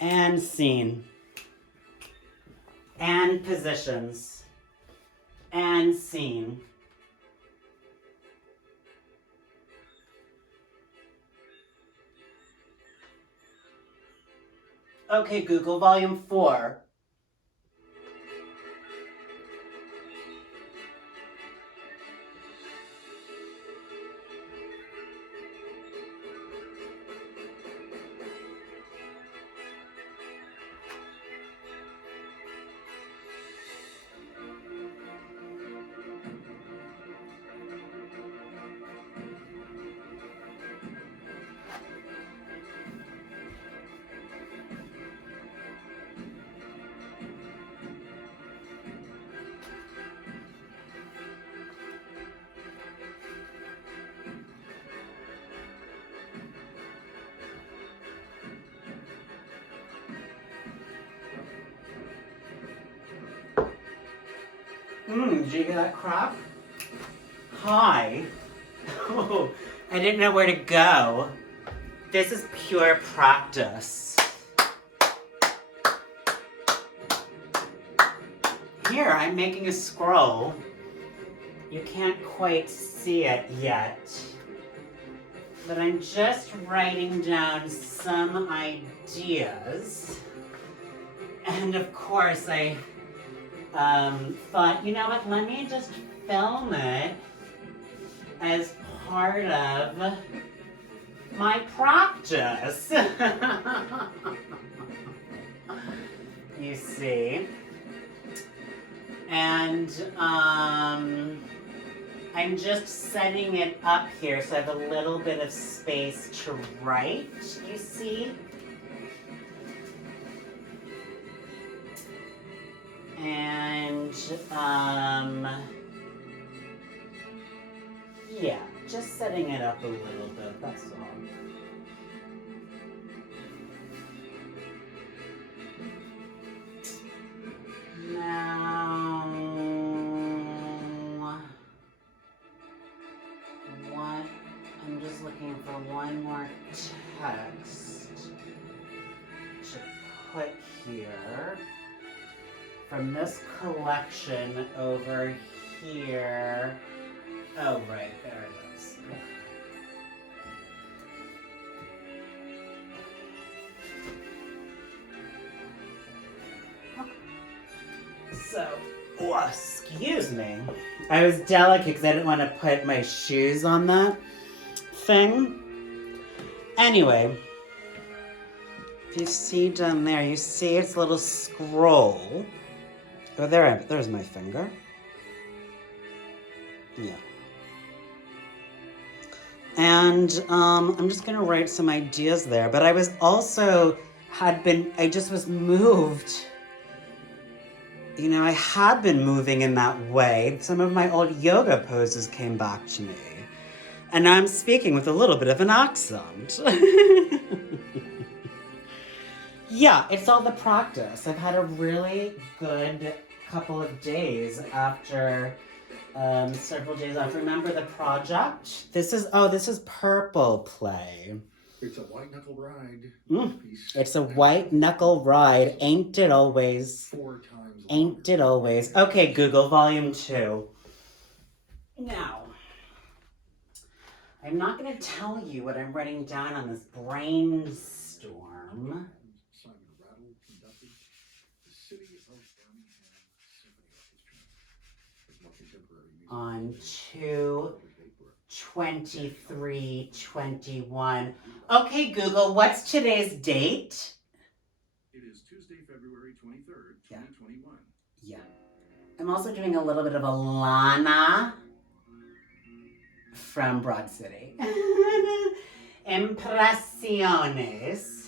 And scene. And positions. And scene. Okay, Google, volume 4. Did you hear that crap? Hi. Oh, I didn't know where to go. This is pure practice. Here, I'm making a scroll. You can't quite see it yet. But I'm just writing down some ideas. And of course, I thought, you know what, let me just film it as part of my practice. You see? And I'm just setting it up here so I have a little bit of space to write, you see? And, yeah, just setting it up a little bit, that's all. Now, I'm just looking for one more text to put here. From this collection over here. Oh, right, there it is. So, oh, excuse me. I was delicate because I didn't want to put my shoes on that thing. Anyway, if you see down there, you see it's a little scroll. Oh, there's my finger. Yeah. And I'm just gonna write some ideas there. But I was also, I just was moved. You know, I had been moving in that way. Some of my old yoga poses came back to me. And now I'm speaking with a little bit of an accent. Yeah, it's all the practice. I've had a really good couple of days after several days off. Remember the project? This is Purple Play. It's a white knuckle ride. It's a white knuckle ride. Ain't it always? 4 times. Ain't it always? Okay, Google, volume 2. Now, I'm not going to tell you what I'm writing down on this brainstorm. On 2/23/21. Okay, Google, what's today's date? It is Tuesday, February 23rd, 2021. Yeah. I'm also doing a little bit of Alana from Broad City. Impresiones.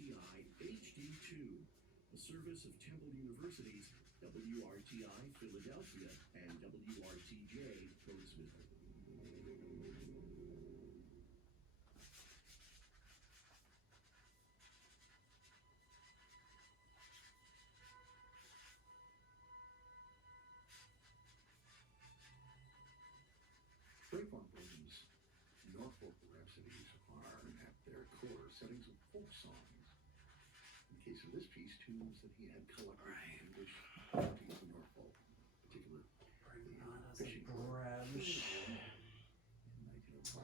WRTI HD2, a service of Temple University's WRTI Philadelphia and WRTJ Roseville. Breakbone Blues, Norfolk rhapsodies are, at their core, settings of folk songs. In the case of this piece, tunes that he had collected in English counties in Norfolk, in particular the fishing Bridge. in 1905.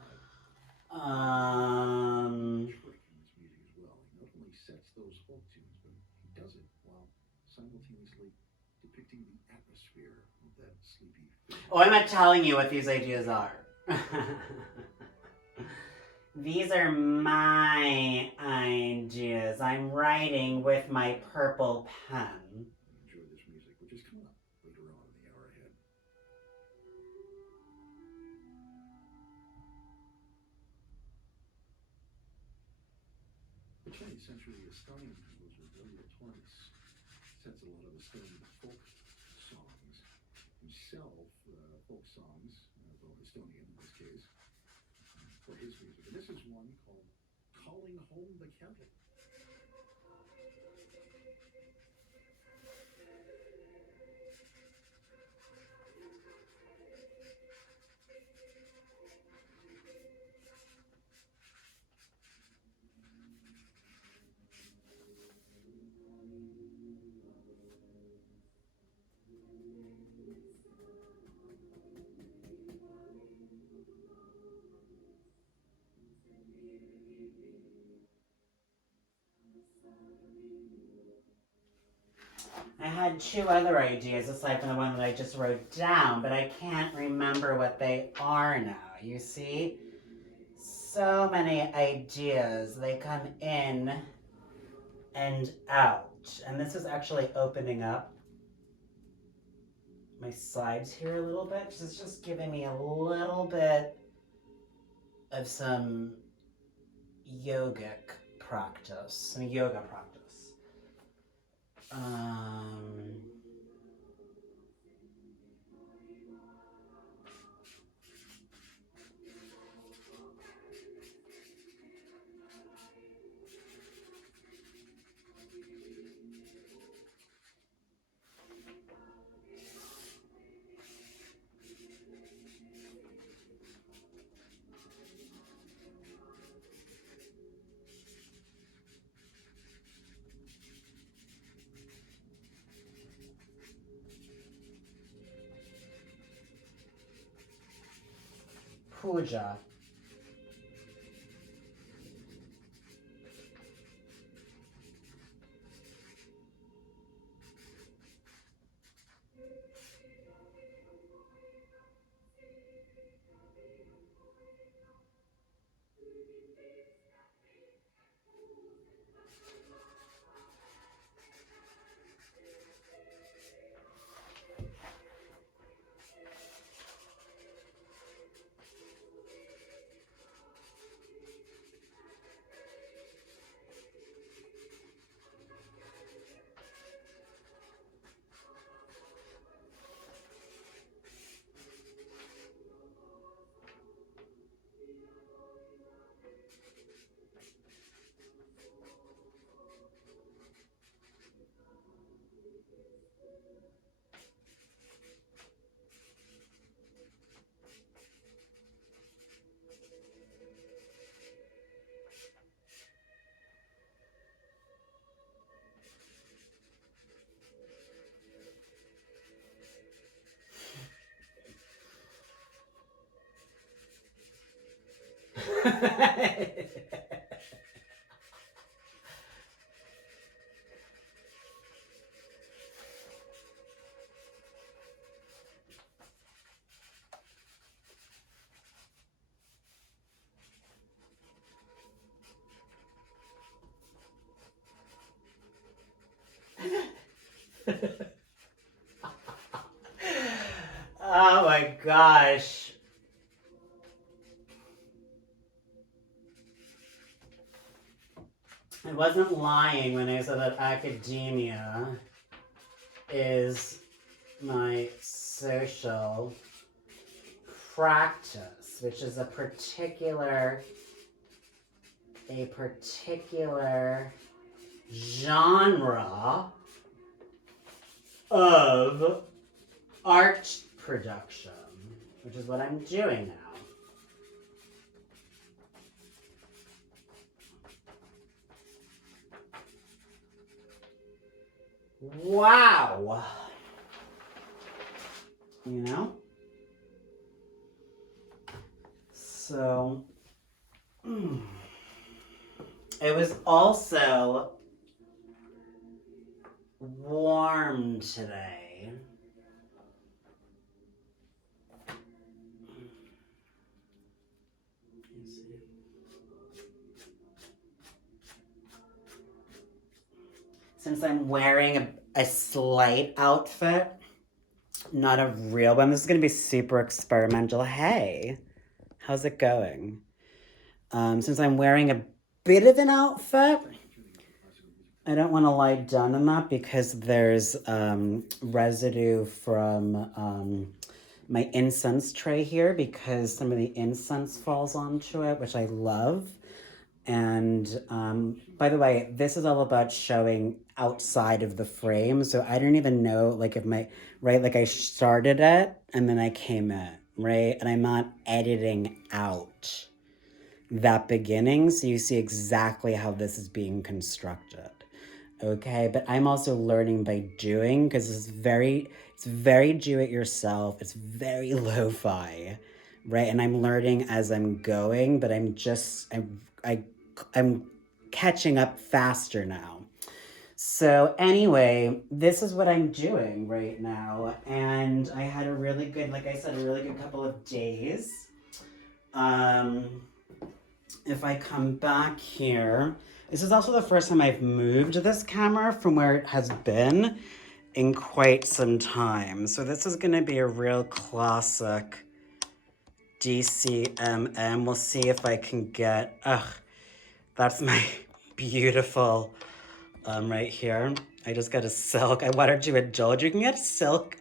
Um. Trick in this music as well. He not only sets those folk tunes, but he does it while simultaneously depicting the atmosphere of that sleepy fishing. Oh, I'm not telling you what these ideas are. These are my ideas. I'm writing with my purple pen. Enjoy this music, which is coming up later on in the hour ahead. The 20th century Estonian composer Viljo Tornis sets a lot of Estonian folk songs himself, folk songs, though Estonian in this case, for his music. And this is one called Calling Home the Kettle. I had two other ideas aside from the one that I just wrote down, but I can't remember what they are now. You see? So many ideas. They come in and out. And this is actually opening up my slides here a little bit because it's just giving me a little bit of some yogic practice, some yoga practice. Puja. Oh my gosh. I wasn't lying when I said that academia is my social practice, which is a particular genre of art production, which is what I'm doing now. Wow. You know? So, it was also warm today. Since I'm wearing a slight outfit, not a real one, this is going to be super experimental. Hey, how's it going? Since I'm wearing a bit of an outfit, I don't want to lie down in that because there's residue from my incense tray here because some of the incense falls onto it, which I love. And by the way, this is all about showing outside of the frame. So I don't even know, like, if like I started it and then I came in, right? And I'm not editing out that beginning. So you see exactly how this is being constructed. Okay, but I'm also learning by doing because it's very do it yourself. It's very lo-fi, right? And I'm learning as I'm going, but I'm catching up faster now. So anyway, this is what I'm doing right now, and I had a really good, like I said, a really good couple of days. If I come back here, this is also the first time I've moved this camera from where it has been in quite some time. So this is gonna be a real classic DCMM. We'll see if I can get, that's my beautiful, right here. I just got a silk, I wanted to indulge. You can get silk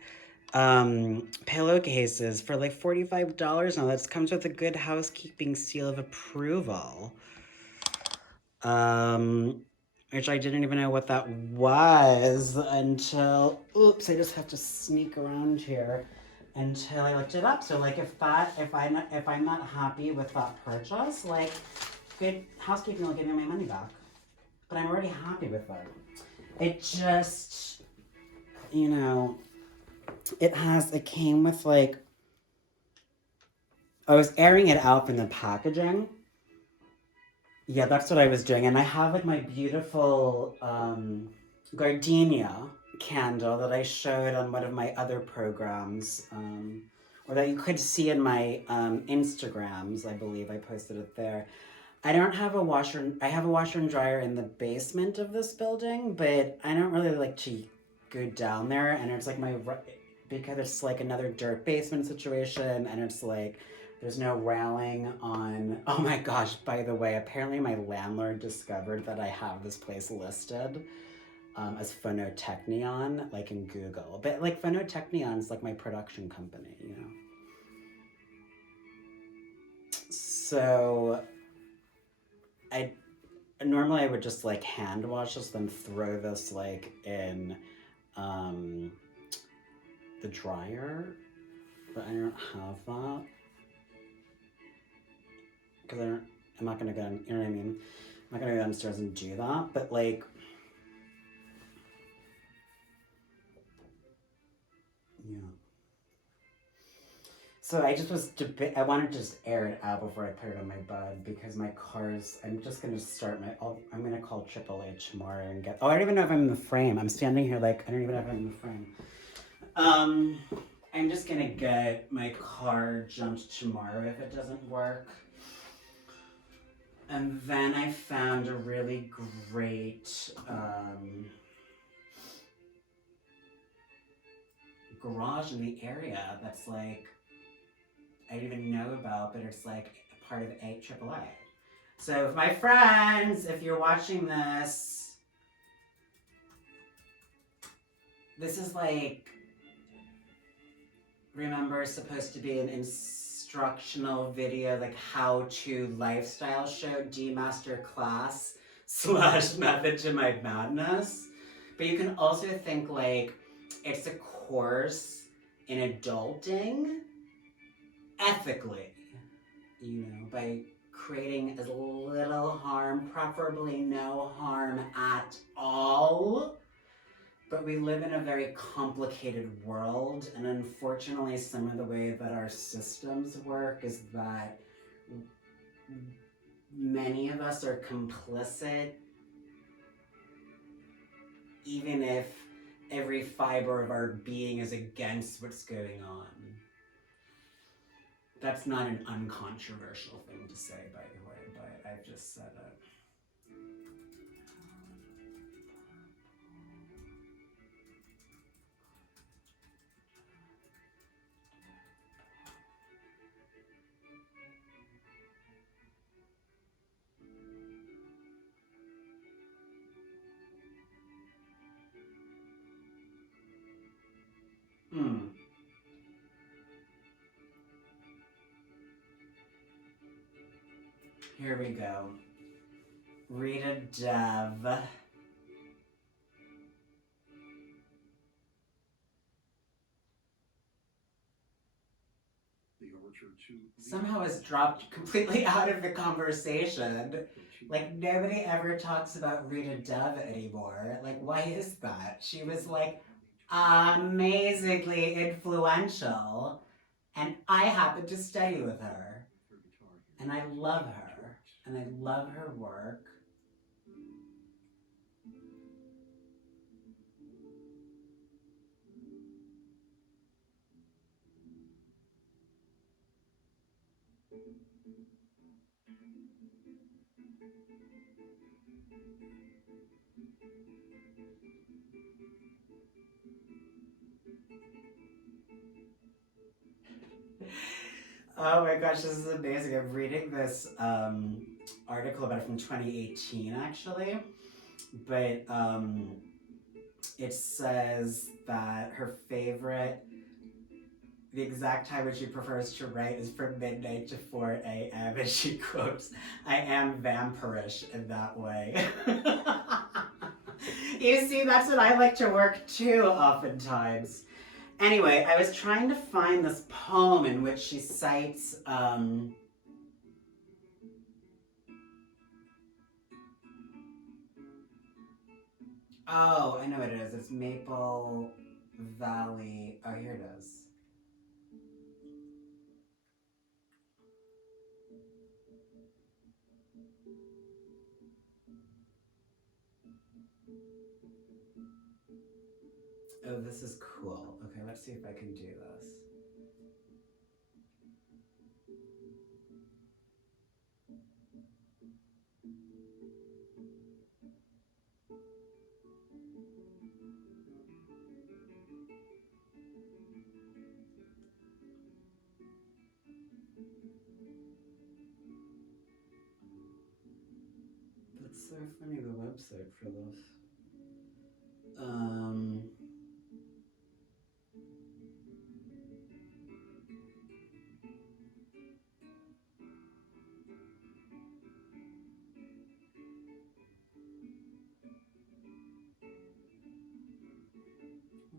pillowcases for like $45 now. That comes with a good housekeeping seal of approval. Which I didn't even know what that was until, oops, I just have to sneak around here until I looked it up. So like if I'm not happy with that purchase, like good housekeeping will give me my money back. But I'm already happy with it. It just, you know, it came with like, I was airing it out from the packaging. Yeah, that's what I was doing. And I have like my beautiful gardenia candle that I showed on one of my other programs, or that you could see in my Instagrams, I believe I posted it there. I don't have a washer, I have a washer and dryer in the basement of this building, but I don't really like to go down there. And it's like because it's like another dirt basement situation, and it's like, there's no railing on. Oh my gosh, by the way, apparently my landlord discovered that I have this place listed as Phonotechnion, like in Google. But like Phonotechnion's like my production company, you know? So I normally I would just like hand wash this, then throw this like in the dryer, but I don't have that. Because I'm not gonna go, you know what I mean? I'm not gonna go downstairs and do that, but like, yeah. So I just was, I wanted to just air it out before I put it on my bed because my car's, I'm just gonna start I'm gonna call AAA tomorrow and get, oh, I don't even know if I'm in the frame. I'm standing here like, I don't even know if I'm in the frame. I'm just gonna get my car jumped tomorrow if it doesn't work. And then I found a really great garage in the area that's like, I didn't even know about, but it's like part of AAA. So, my friends, if you're watching this, this is like, remember, supposed to be an instructional video, like how-to lifestyle show, Demaster class / method to my madness. But you can also think like it's a course in adulting ethically, by creating as little harm, preferably no harm at all. But we live in a very complicated world, and unfortunately, some of the way that our systems work is that many of us are complicit, even if every fiber of our being is against what's going on. That's not an uncontroversial thing to say, by the way, but I've just said it. Here we go. Rita Dev. Somehow has dropped completely out of the conversation. Like, nobody ever talks about Rita Dev anymore. Like, why is that? She was, like, amazingly influential. And I happen to study with her. And I love her. And I love her work. Oh my gosh, this is amazing. I'm reading this article about it from 2018, actually. But it says that her favorite, the exact time when she prefers to write is from midnight to 4 a.m. And she quotes, "I am vampirish in that way." You see, that's what I like to work too, oftentimes. Anyway, I was trying to find this poem in which she cites, oh, I know what it is. It's Maple Valley. Oh, here it is. Oh, this is cool. Okay, let's see if I can do this. That's so funny, the website for this. I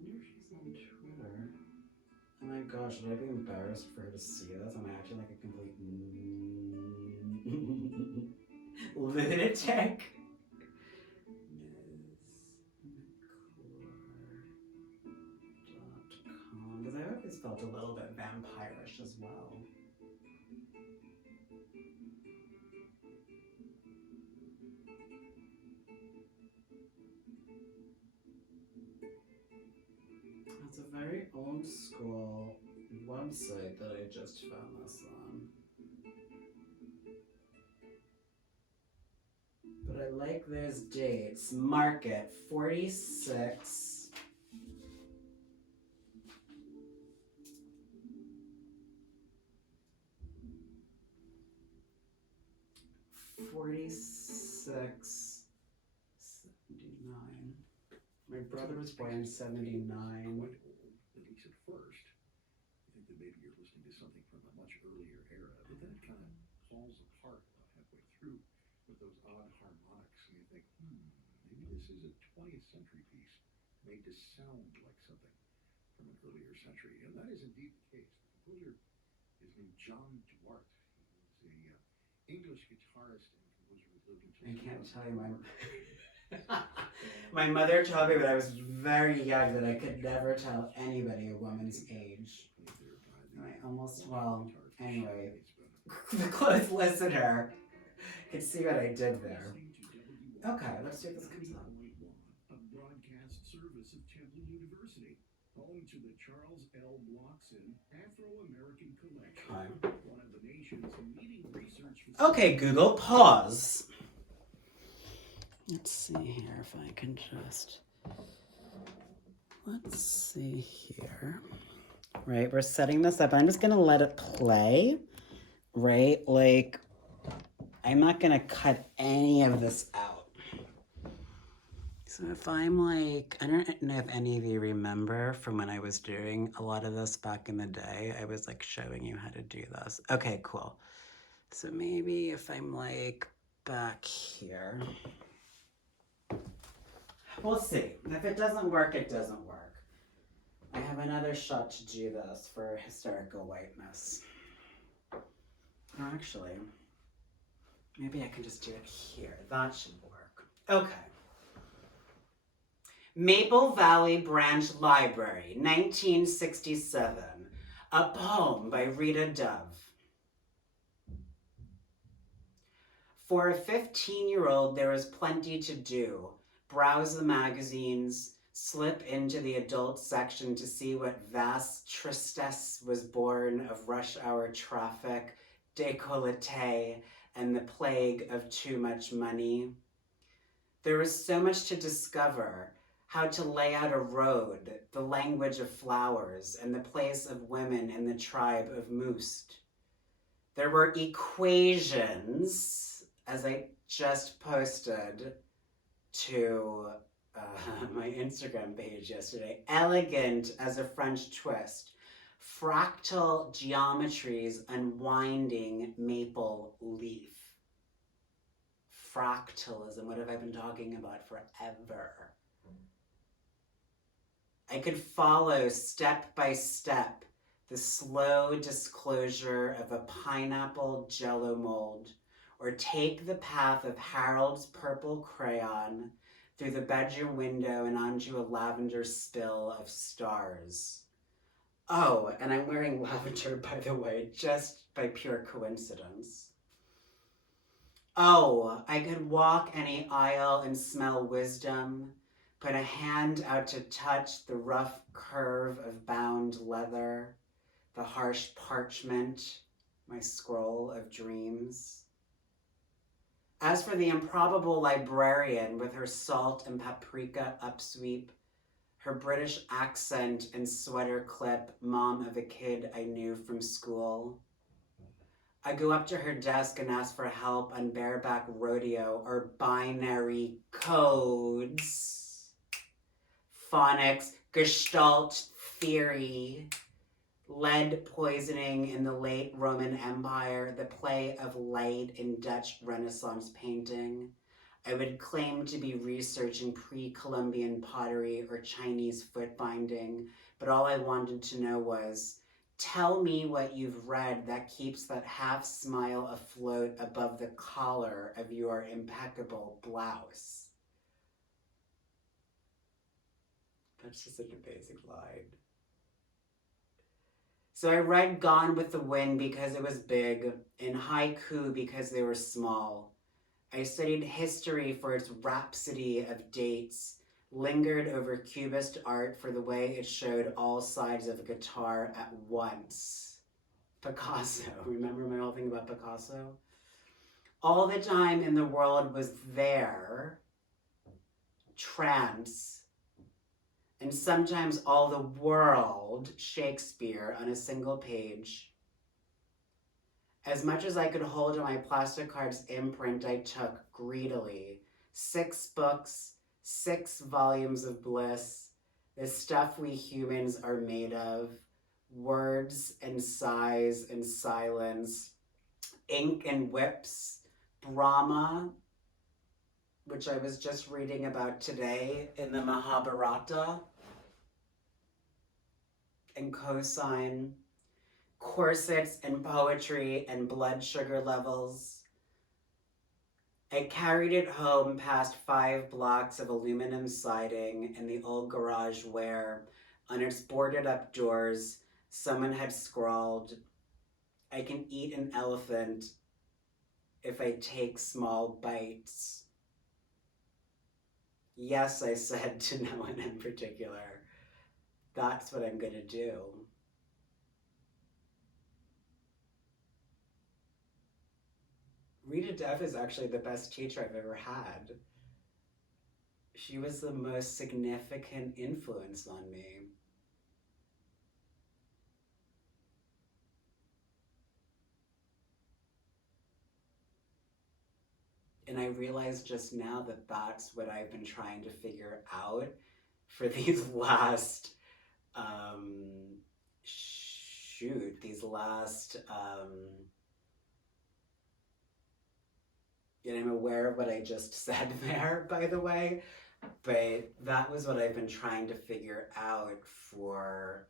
wonder if she's on Twitter. Oh my gosh, should I be embarrassed for her to see this? Am I acting like a complete lunatic? MsMcClure.com. Because I always felt a little bit vampirish as well. It's a very old school website that I just found this on. But I like those dates. Market 46. 46, 79. My brother was born in 79. Quite old, at least at first. I think that maybe you're listening to something from a much earlier era, but then it kind of falls apart about halfway through with those odd harmonics, and you think, maybe this is a 20th century piece made to sound like something from an earlier century, and that is indeed the case. The composer is named John Duarte. He was a English guitarist and composer who lived until I can't tell you my mother told me when I was very young that I could never tell anybody a woman's age. And I almost, well, anyway, the close listener could see what I did there. Okay, let's see if this comes up. A broadcast service of Temple University, home to the Charles L. Blockson Afro-American Collection, one of the nation's leading research facilities. Okay, Google, pause. Let's see here if I can just, let's see here. Right, we're setting this up. I'm just gonna let it play, right? Like, I'm not gonna cut any of this out. So if I'm like, I don't know if any of you remember from when I was doing a lot of this back in the day, I was like showing you how to do this. Okay, cool. So maybe if I'm like back here. We'll see. If it doesn't work, it doesn't work. I have another shot to do this for hysterical whiteness. Actually, maybe I can just do it here. That should work. Okay. Maple Valley Branch Library, 1967. A poem by Rita Dove. For a 15-year-old, there is plenty to do. Browse the magazines, slip into the adult section to see what vast tristesse was born of rush hour traffic, décolleté, and the plague of too much money. There was so much to discover, how to lay out a road, the language of flowers, and the place of women in the tribe of Moost. There were equations, as I just posted to my Instagram page yesterday, elegant as a French twist, fractal geometries unwinding maple leaf. Fractalism, what have I been talking about forever? I could follow step by step the slow disclosure of a pineapple jello mold, or take the path of Harold's purple crayon through the bedroom window and onto a lavender spill of stars. Oh, and I'm wearing lavender, by the way, just by pure coincidence. Oh, I could walk any aisle and smell wisdom, put a hand out to touch the rough curve of bound leather, the harsh parchment, my scroll of dreams. As for the improbable librarian with her salt and paprika upsweep, her British accent and sweater clip, mom of a kid I knew from school, I go up to her desk and ask for help on bareback rodeo or binary codes, phonics, gestalt theory, lead poisoning in the late Roman Empire, the play of light in Dutch Renaissance painting. I would claim to be researching pre-Columbian pottery or Chinese foot binding, but all I wanted to know was, tell me what you've read that keeps that half smile afloat above the collar of your impeccable blouse. That's just an amazing line. So I read Gone with the Wind because it was big, and haiku because they were small. I studied history for its rhapsody of dates, lingered over Cubist art for the way it showed all sides of a guitar at once. Picasso, remember my whole thing about Picasso? All the time in the world was there, trance, and sometimes all the world, Shakespeare, on a single page. As much as I could hold on my plastic card's imprint, I took greedily 6 books, 6 volumes of bliss, the stuff we humans are made of, words and sighs and silence, ink and whips, Brahma, which I was just reading about today in the Mahabharata, and cosine, corsets and poetry and blood sugar levels. I carried it home past 5 blocks of aluminum siding and the old garage where, on its boarded up doors, someone had scrawled, "I can eat an elephant if I take small bites." Yes, I said to no one in particular. That's what I'm gonna do. Rita Dev is actually the best teacher I've ever had. She was the most significant influence on me. And I realized just now that that's what I've been trying to figure out for these last, these last, and I'm aware of what I just said there, by the way, but that was what I've been trying to figure out for,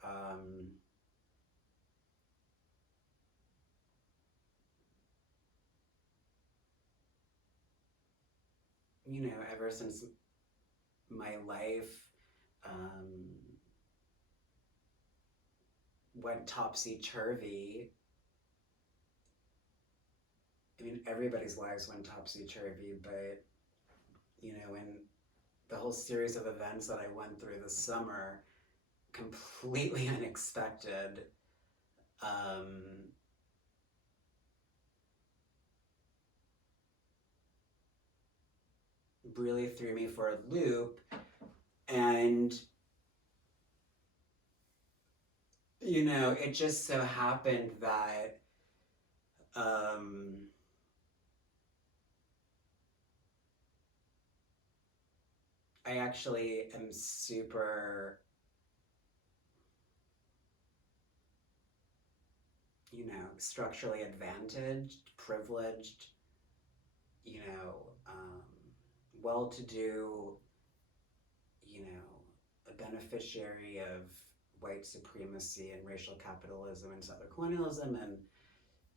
ever since my life went topsy-turvy. I mean, everybody's lives went topsy-turvy, but, in the whole series of events that I went through this summer, completely unexpected, really threw me for a loop. And, it just so happened that I actually am super, structurally advantaged, privileged, well-to-do, a beneficiary of white supremacy and racial capitalism and settler colonialism and,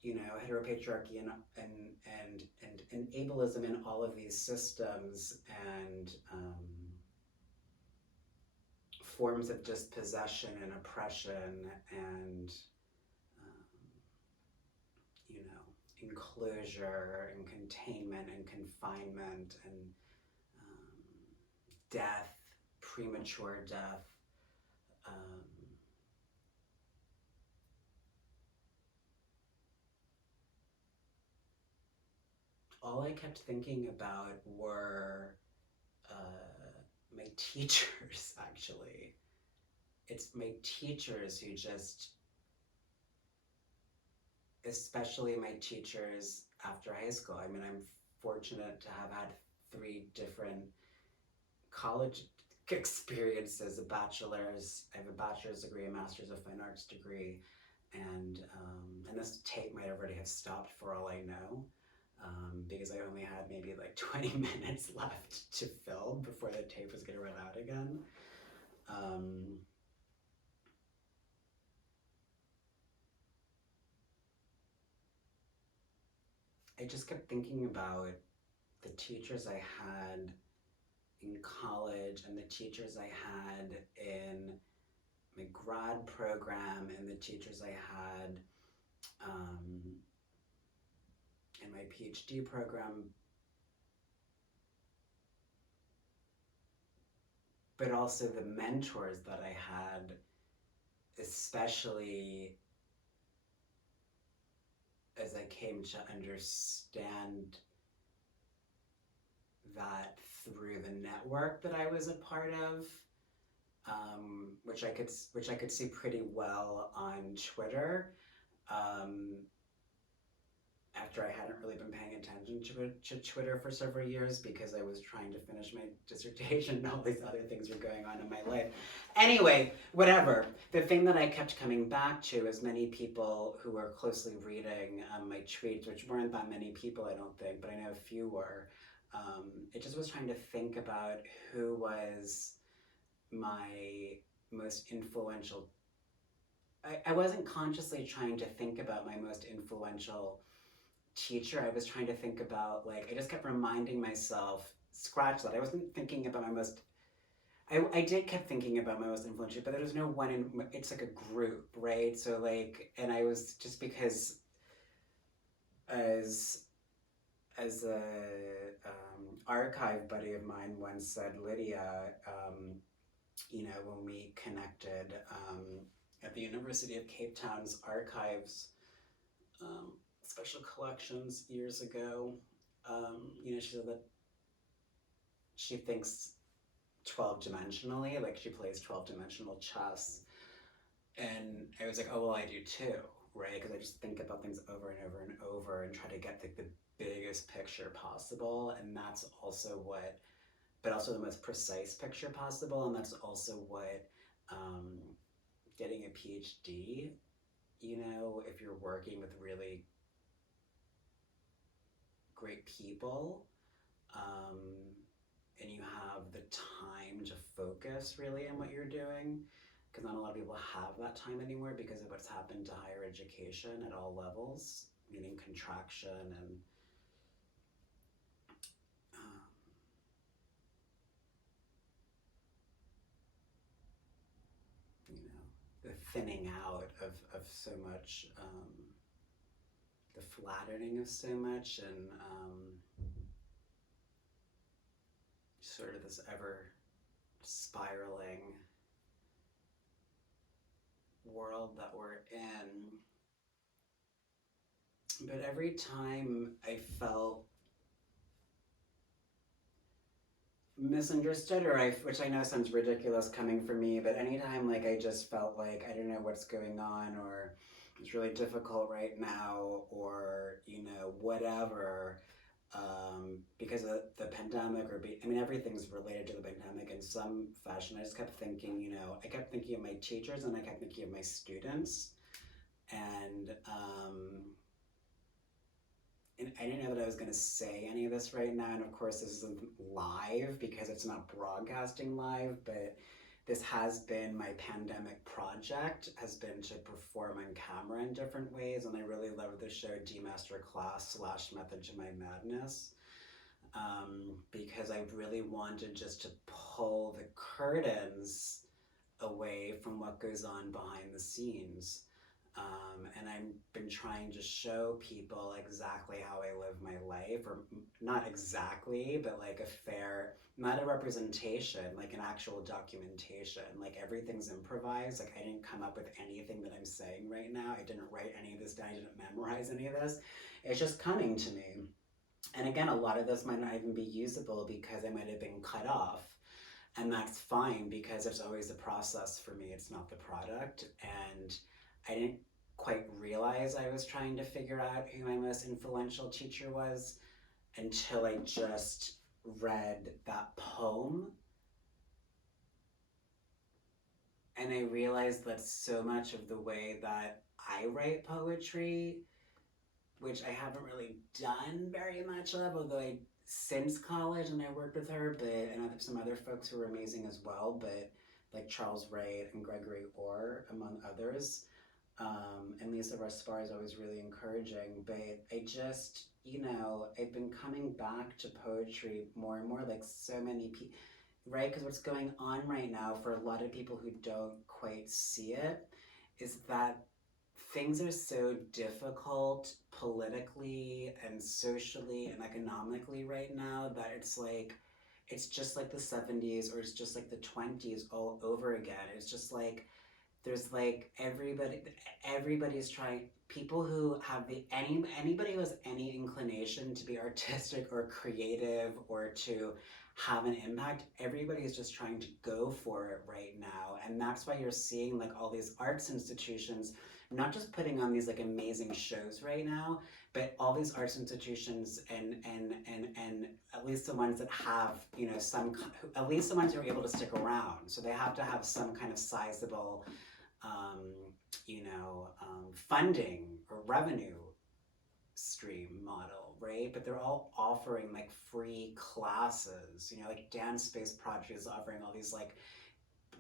heteropatriarchy and ableism in all of these systems and forms of dispossession and oppression and enclosure and containment and confinement and death, premature death. All I kept thinking about were my teachers, actually. It's my teachers who just, especially my teachers after high school. I mean, I'm fortunate to have had 3 different college experiences, I have a bachelor's degree, a master's of fine arts degree, and this tape might already have stopped for all I know, because I only had maybe like 20 minutes left to film before the tape was gonna run out again. I just kept thinking about the teachers I had in college and the teachers I had in my grad program and the teachers I had in my PhD program, but also the mentors that I had, especially as I came to understand that through the network that I was a part of, which I could see pretty well on Twitter. after I hadn't really been paying attention to Twitter for several years because I was trying to finish my dissertation and all these other things were going on in my life. Anyway, whatever. The thing that I kept coming back to is many people who were closely reading my tweets, which weren't that many people, I don't think, but I know a few were. It just was trying to think about who was my most influential. I wasn't consciously trying to think about my most influential teacher. I was trying to think about, like, I just kept reminding myself, scratch that. I wasn't thinking about my most, I did kept thinking about my most influential, but there was no one in, it's like a group, right? So, like, and I was just because as, as a archive buddy of mine once said, Lydia, you know, when we connected at the University of Cape Town's archives, special collections years ago, you know, she said that she thinks 12 dimensionally, like she plays 12-dimensional chess. And I was like, oh, well, I do too, right? Because I just think about things over and over and over and try to get the biggest picture possible. And that's also what, but also the most precise picture possible. And that's also what getting a PhD, you know, if you're working with really great people, and you have the time to focus really on what you're doing, because not a lot of people have that time anymore because of what's happened to higher education at all levels, meaning contraction and um, you know, the thinning out of so much, the flattening of so much, and sort of this ever spiraling world that we're in. But every time I felt misunderstood, or which I know sounds ridiculous coming from me, but anytime like I just felt like I don't know what's going on, or it's really difficult right now, or you know, whatever, because of the pandemic, I mean, everything's related to the pandemic in some fashion. I just kept thinking, you know, I kept thinking of my teachers and I kept thinking of my students, and and I didn't know that I was going to say any of this right now. And of course, this isn't live because it's not broadcasting live, but this has been my pandemic project, has been to perform on camera in different ways. And I really love the show Demaster Class / Method to My Madness, because I really wanted just to pull the curtains away from what goes on behind the scenes. And I've been trying to show people exactly how I live my life, or not exactly, but like a fair, not a representation, like an actual documentation. Like everything's improvised. Like I didn't come up with anything that I'm saying right now. I didn't write any of this down. I didn't memorize any of this. It's just coming to me. And again, a lot of this might not even be usable because I might have been cut off. And that's fine because it's always a process for me. It's not the product. And I didn't quite realize I was trying to figure out who my most influential teacher was until I just read that poem. And I realized that so much of the way that I write poetry, which I haven't really done very much of, although I since college and I worked with her, but and some other folks who were amazing as well, but like Charles Wright and Gregory Orr, among others. And Lisa Raspar is always really encouraging, but I just, you know, I've been coming back to poetry more and more, like so many people, right? Because what's going on right now for a lot of people who don't quite see it is that things are so difficult politically and socially and economically right now that it's like, it's just like the 70s or it's just like the 20s all over again. It's just like, there's like everybody's trying, people who have anybody who has any inclination to be artistic or creative or to have an impact, everybody is just trying to go for it right now. And that's why you're seeing like all these arts institutions not just putting on these like amazing shows right now, but all these arts institutions and at least the ones that have, you know, at least the ones who are able to stick around. So they have to have some kind of sizable, um, funding or revenue stream model, right? But they're all offering like free classes, you know, like Dance Space Project is offering all these like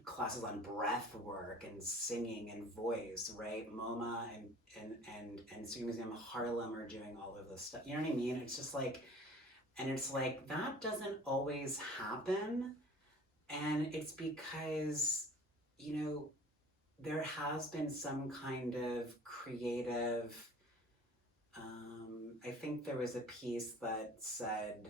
classes on breath work and singing and voice, right? MoMA and Studio Museum Harlem are doing all of this stuff. You know what I mean? It's just like, and it's like that doesn't always happen, and it's because, you know, there has been some kind of creative. I think there was a piece that said,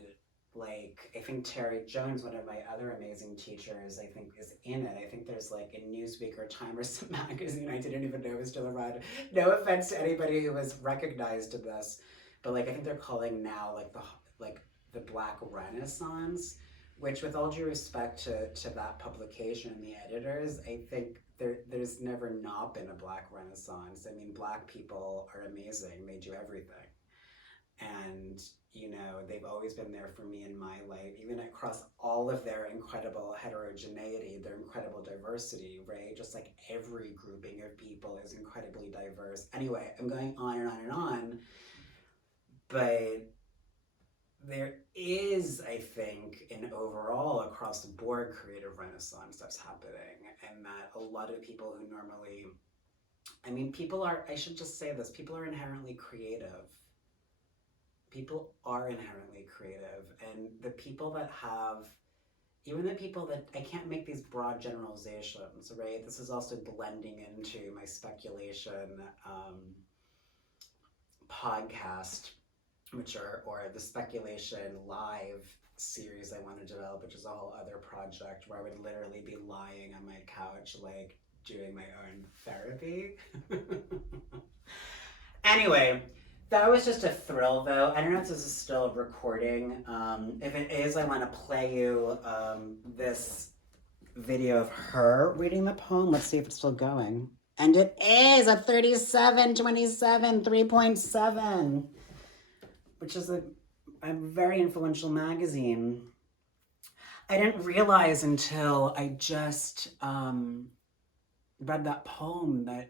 like, I think Terry Jones, one of my other amazing teachers, I think is in it. I think there's like in Newsweek or Time or some magazine I didn't even know was still around. No offense to anybody who was recognized in this, but like I think they're calling now like the Black Renaissance, which with all due respect to that publication and the editors, I think there's never not been a Black Renaissance. I mean, Black people are amazing. They do everything. And, you know, they've always been there for me in my life, even across all of their incredible heterogeneity, their incredible diversity, right? Just like every grouping of people is incredibly diverse. Anyway, I'm going on and on and on, but there is, I think, an overall across the board creative renaissance that's happening, and that a lot of people who normally, I mean, people are, I should just say this, people are inherently creative. People are inherently creative, and the people that have, even the people that, I can't make these broad generalizations, right? This is also blending into my speculation podcast, which are, or the speculation live series I want to develop, which is a whole other project where I would literally be lying on my couch, like doing my own therapy. Anyway, that was just a thrill, though. I don't know if this is still recording. If it is, I want to play you this video of her reading the poem. Let's see if it's still going. And it is a 3727 3.7, which is a very influential magazine. I didn't realize until I just read that poem that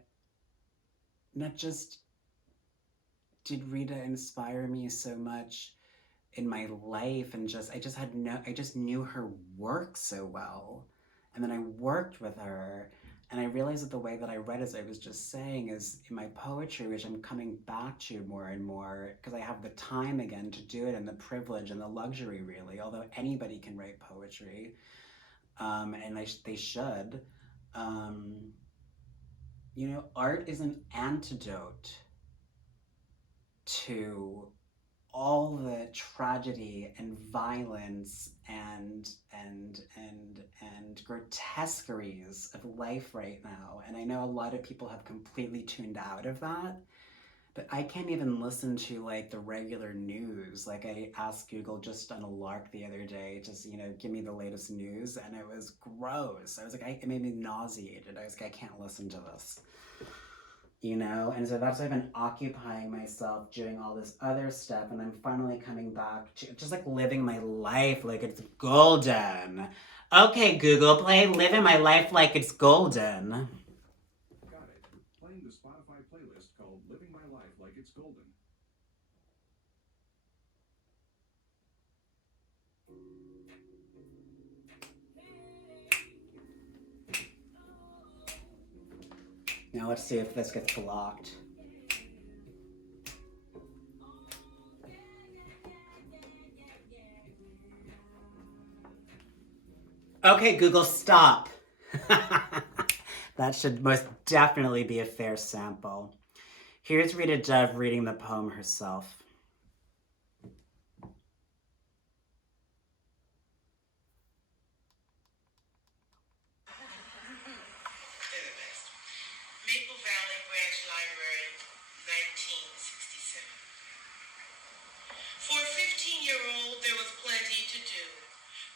not just did Rita inspire me so much in my life, and I just knew her work so well. And then I worked with her, and I realized that the way that I read, as I was just saying, is in my poetry, which I'm coming back to more and more because I have the time again to do it, and the privilege and the luxury, really, although anybody can write poetry, and they should. You know, art is an antidote to all the tragedy and violence and grotesqueries of life right now. And I know a lot of people have completely tuned out of that, but I can't even listen to like the regular news. Like I asked Google just on a lark the other day to, you know, give me the latest news, and it was gross. I was like, it made me nauseated. I was like, I can't listen to this. You know, and so that's why I've been occupying myself doing all this other stuff, and I'm finally coming back to just like living my life like it's golden. Okay, Google, play Living My Life Like It's Golden. Got it. Playing the Spotify playlist called Living My Life Like It's Golden. Now let's see if this gets blocked. Okay, Google, stop. That should most definitely be a fair sample. Here's Rita Dove reading the poem herself. Maple Valley Branch Library, 1967. For a 15-year-old, there was plenty to do.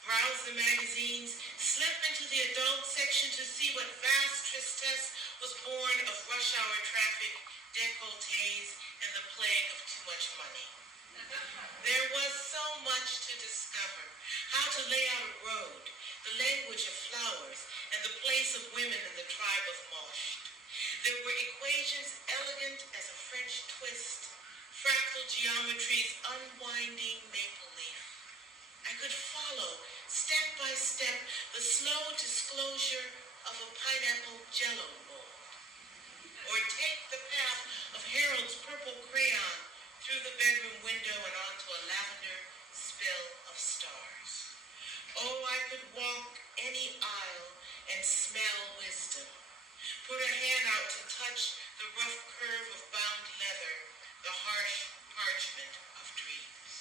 Browse the magazines, slip into the adult section to see what vast tristesse was born of rush hour traffic, décolletés, and the plague of too much money. There was so much to discover: how to lay out a road, the language of flowers, and the place of women in the tribe of Mosh. There were equations elegant as a French twist, fractal geometry's unwinding maple leaf. I could follow, step by step, the slow disclosure of a pineapple jello mold, or take the path of Harold's purple crayon through the bedroom window and onto a lavender spill of stars. Oh, I could walk any aisle and smell wisdom. Put a hand out to touch the rough curve of bound leather, the harsh parchment of dreams.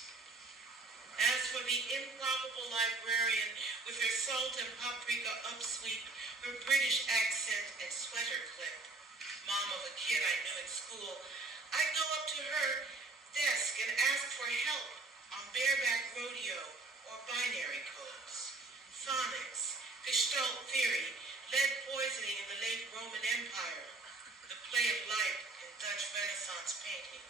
As for the improbable librarian with her salt and paprika upsweep, her British accent and sweater clip, mom of a kid I knew in school, I'd go up to her desk and ask for help on bareback rodeo or binary codes, phonics, Gestalt theory, lead poisoning in the late Roman Empire, the play of light in Dutch Renaissance painting.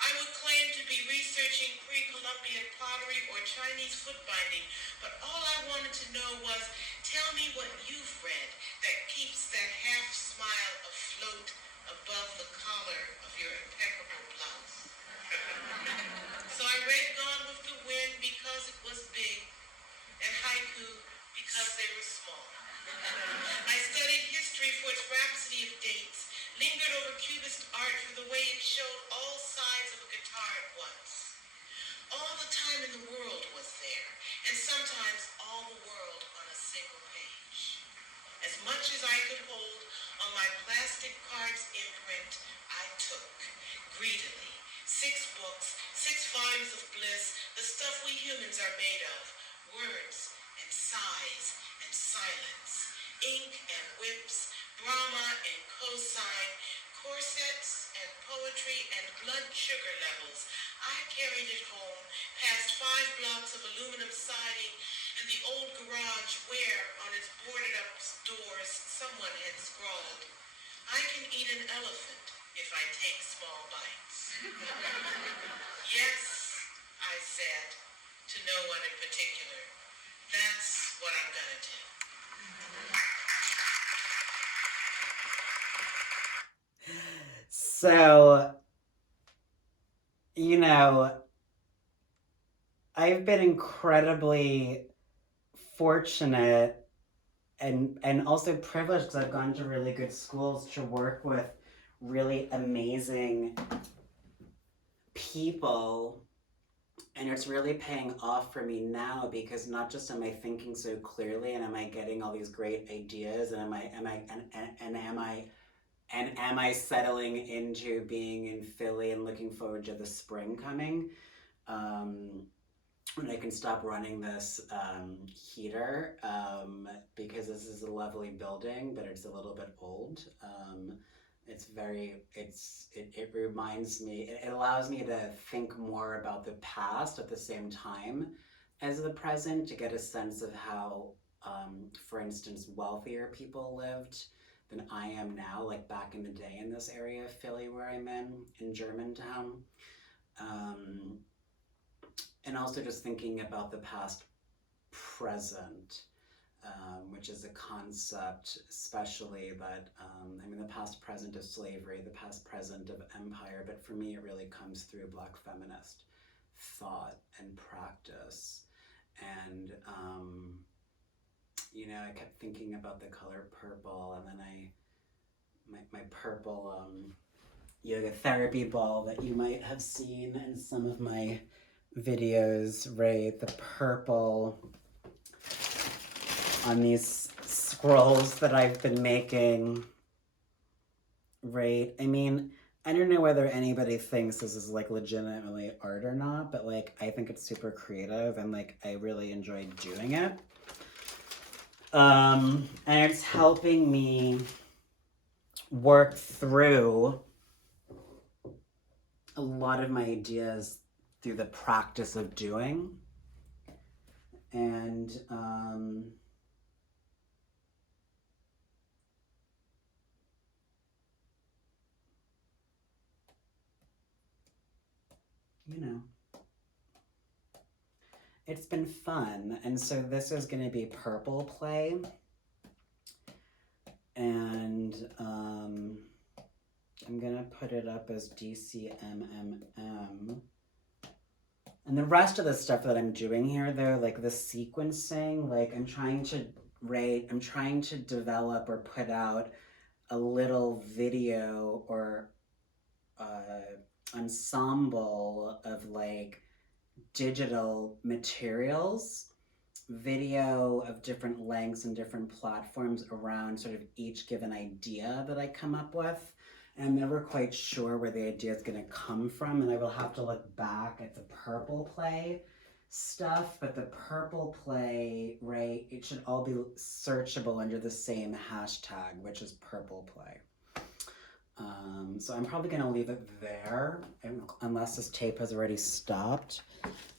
I would claim to be researching pre-Columbian pottery or Chinese foot binding, but all I wanted to know was, tell me what you've read that keeps that half smile afloat above the collar of your impeccable blouse. So I read Gone with the Wind because it was big, and haiku because they were small. I studied history for its rhapsody of dates, lingered over Cubist art for the way it showed all sides of a guitar at once. All the time in the world was there, and sometimes all the world on a single page. As much as I could hold on my plastic card's imprint, I took, greedily, 6 books, 6 volumes of bliss, the stuff we humans are made of, words and sighs and silence, ink and whips, Brahma and cosine, corsets and poetry and blood sugar levels. I carried it home, past 5 blocks of aluminum siding and the old garage where, on its boarded up doors, someone had scrawled, I can eat an elephant if I take small bites. Yes, I said, to no one in particular. That's what I'm gonna do. So, you know, I've been incredibly fortunate and also privileged because I've gone to really good schools to work with really amazing people, and it's really paying off for me now because not just am I thinking so clearly and am I getting all these great ideas and am I settling into being in Philly and looking forward to the spring coming, when I can stop running this heater, because this is a lovely building, but it's a little bit old. It reminds me, it allows me to think more about the past at the same time as the present, to get a sense of how, for instance, wealthier people lived than I am now, like back in the day in this area of Philly where I'm in Germantown. And also just thinking about the past present, which is a concept, especially that, the past present of slavery, the past present of empire, but for me it really comes through Black feminist thought and practice. And, I kept thinking about the color purple, and then my purple yoga therapy ball that you might have seen in some of my videos, right? The purple on these scrolls that I've been making, right? I don't know whether anybody thinks this is like legitimately art or not, but like I think it's super creative and like I really enjoy doing it. And it's helping me work through a lot of my ideas through the practice of doing. And you know, it's been fun. And so this is going to be purple play. And I'm going to put it up as DCMMM. And the rest of the stuff that I'm doing here, though, like the sequencing, like I'm trying to develop or put out a little video or ensemble of like digital materials, video of different lengths and different platforms around sort of each given idea that I come up with. And I'm never quite sure where the idea is going to come from, and I will have to look back at the purple play stuff, but the purple play, right, it should all be searchable under the same hashtag, which is purple play. So I'm probably going to leave it there, unless this tape has already stopped.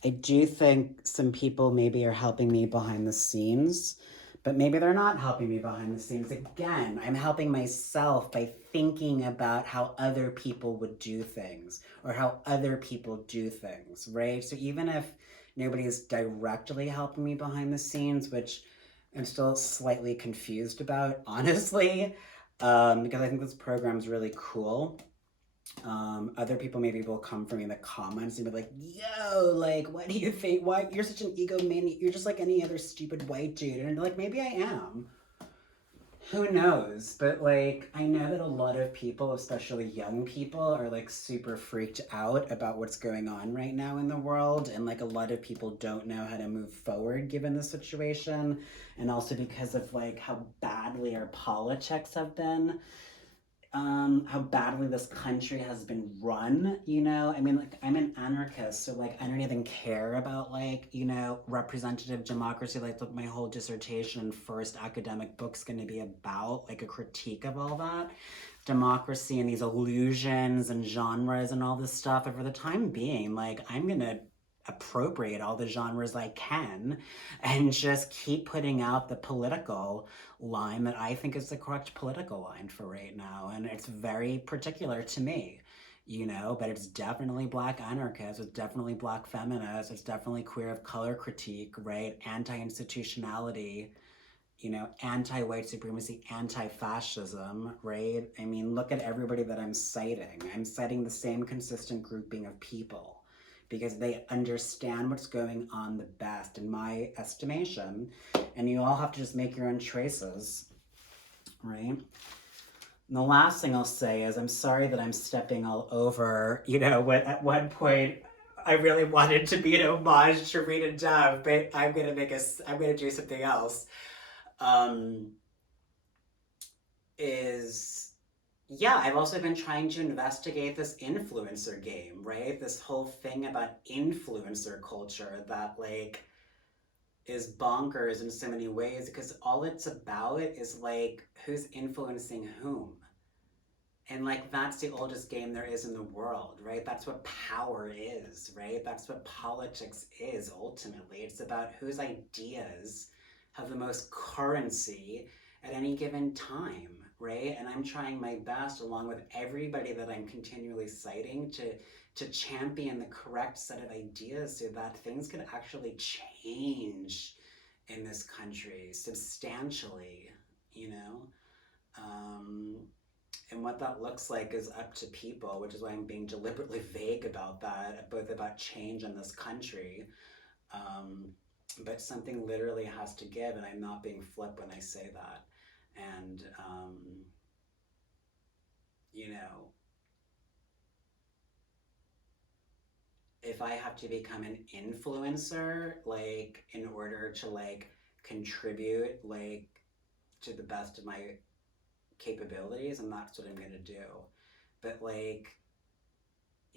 I do think some people maybe are helping me behind the scenes, but maybe they're not helping me behind the scenes. Again, I'm helping myself by thinking about how other people would do things or how other people do things, right? So even if nobody is directly helping me behind the scenes, which I'm still slightly confused about, honestly, because I think this program is really cool. Other people maybe will come for me in the comments and be like, yo, like, what do you think? Why? You're such an egomaniac. You're just like any other stupid white dude. And like, maybe I am. Who knows? But like, I know that a lot of people, especially young people, are like super freaked out about what's going on right now in the world. And like, a lot of people don't know how to move forward given the situation. And also because of like how badly our politics have been. How badly this country has been run, you know? I mean, like, I'm an anarchist, so, like, I don't even care about, like, you know, representative democracy. Like, my whole dissertation, first academic book's gonna be about, like, a critique of all that. Democracy and these illusions and genres and all this stuff. But for the time being, like, I'm gonna appropriate all the genres I can and just keep putting out the political line that I think is the correct political line for right now. And it's very particular to me, you know, but it's definitely Black anarchist, it's definitely Black feminist, it's definitely queer of color critique, right? Anti-institutionality, you know, anti-white supremacy, anti-fascism, right? I mean, look at everybody that I'm citing. I'm citing the same consistent grouping of people because they understand what's going on the best, in my estimation, and you all have to just make your own choices, right? And the last thing I'll say is I'm sorry that I'm stepping all over, you know, what at one point I really wanted to be an homage to Rita Dove, but I'm gonna do something else. Is yeah, I've also been trying to investigate this influencer game, right? This whole thing about influencer culture that like is bonkers in so many ways because all it's about is like who's influencing whom. And like that's the oldest game there is in the world, right? That's what power is, right? That's what politics is ultimately. It's about whose ideas have the most currency at any given time, right? And I'm trying my best along with everybody that I'm continually citing to champion the correct set of ideas so that things can actually change in this country substantially, you know? And what that looks like is up to people, which is why I'm being deliberately vague about that, both about change in this country. But something literally has to give, and I'm not being flip when I say that. And, you know, if I have to become an influencer, like, in order to, like, contribute, like, to the best of my capabilities, and that's what I'm gonna do. But, like,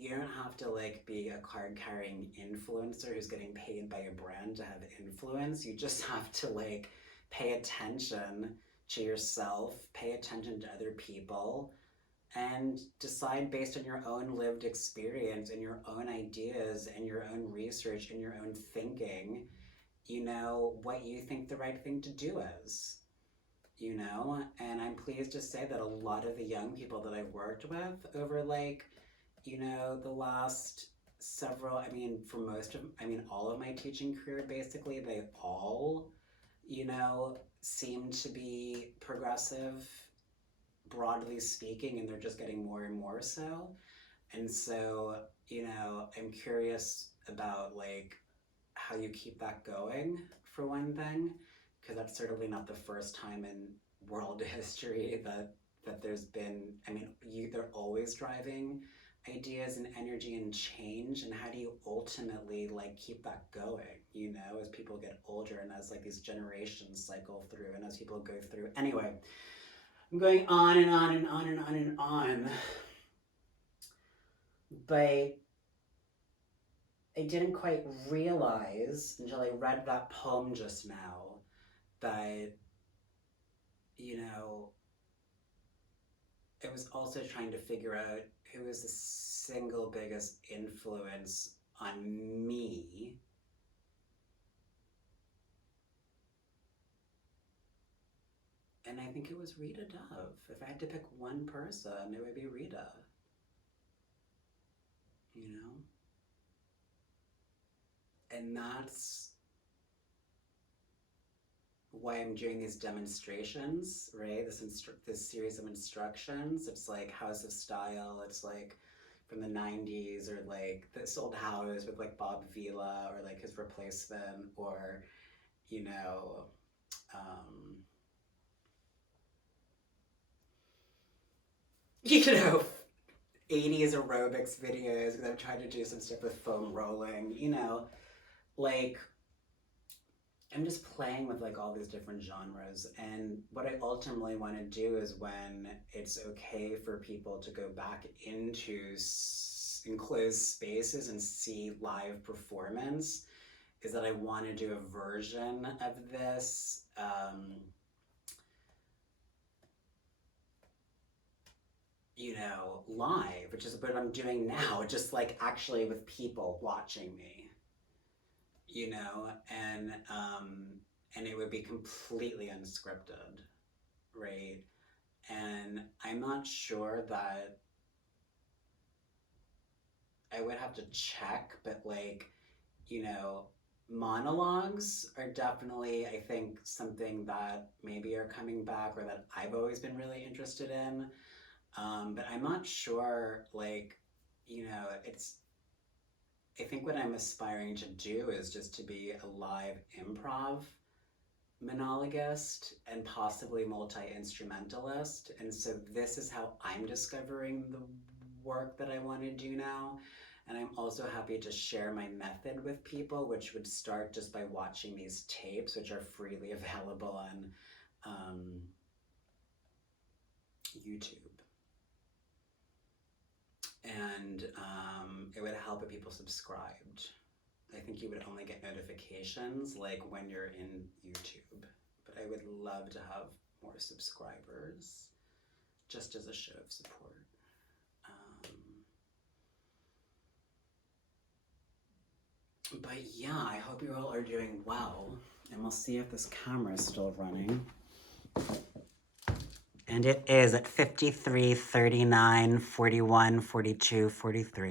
you don't have to like be a card carrying influencer who's getting paid by a brand to have influence. You just have to like pay attention to yourself, pay attention to other people, and decide based on your own lived experience and your own ideas and your own research and your own thinking, you know, what you think the right thing to do is. You know, and I'm pleased to say that a lot of the young people that I've worked with over like, you know, the last several, I mean, for most of, I mean, all of my teaching career, basically, they all, you know, seem to be progressive, broadly speaking, and they're just getting more and more so. And so, you know, I'm curious about like how you keep that going, for one thing, because that's certainly not the first time in world history that there's been, I mean, they're always driving ideas and energy and change, and how do you ultimately like keep that going, you know, as people get older and as like these generations cycle through and as people go through. Anyway, I'm going on and on and on and on and on, but I didn't quite realize until I read that poem just now that, you know, it was also trying to figure out who is the single biggest influence on me. And I think it was Rita Dove. If I had to pick one person, it would be Rita. You know? And that's why I'm doing these demonstrations, right? This series of instructions. It's like House of Style. It's like from the 90s, or like this old house with like Bob Vila or like his replacement, or, you know, you know, 80s aerobics videos, because I'm trying to do some stuff with foam rolling, you know, like I'm just playing with like all these different genres. And what I ultimately want to do is, when it's okay for people to go back into enclosed spaces and see live performance, is that I want to do a version of this you know, live, which is what I'm doing now, just like actually with people watching me, you know, and it would be completely unscripted, right? And I'm not sure that I would have to check, but like, you know, monologues are definitely, I think, something that maybe are coming back, or that I've always been really interested in. But I'm not sure, like, you know, I think what I'm aspiring to do is just to be a live improv monologist and possibly multi-instrumentalist. And so this is how I'm discovering the work that I want to do now. And I'm also happy to share my method with people, which would start just by watching these tapes, which are freely available on YouTube. And it would help if people subscribed. I think you would only get notifications like when you're in YouTube, but I would love to have more subscribers, just as a show of support. But yeah, I hope you all are doing well, and we'll see if this camera is still running. And it is at 53, 39, 41, 42, 43.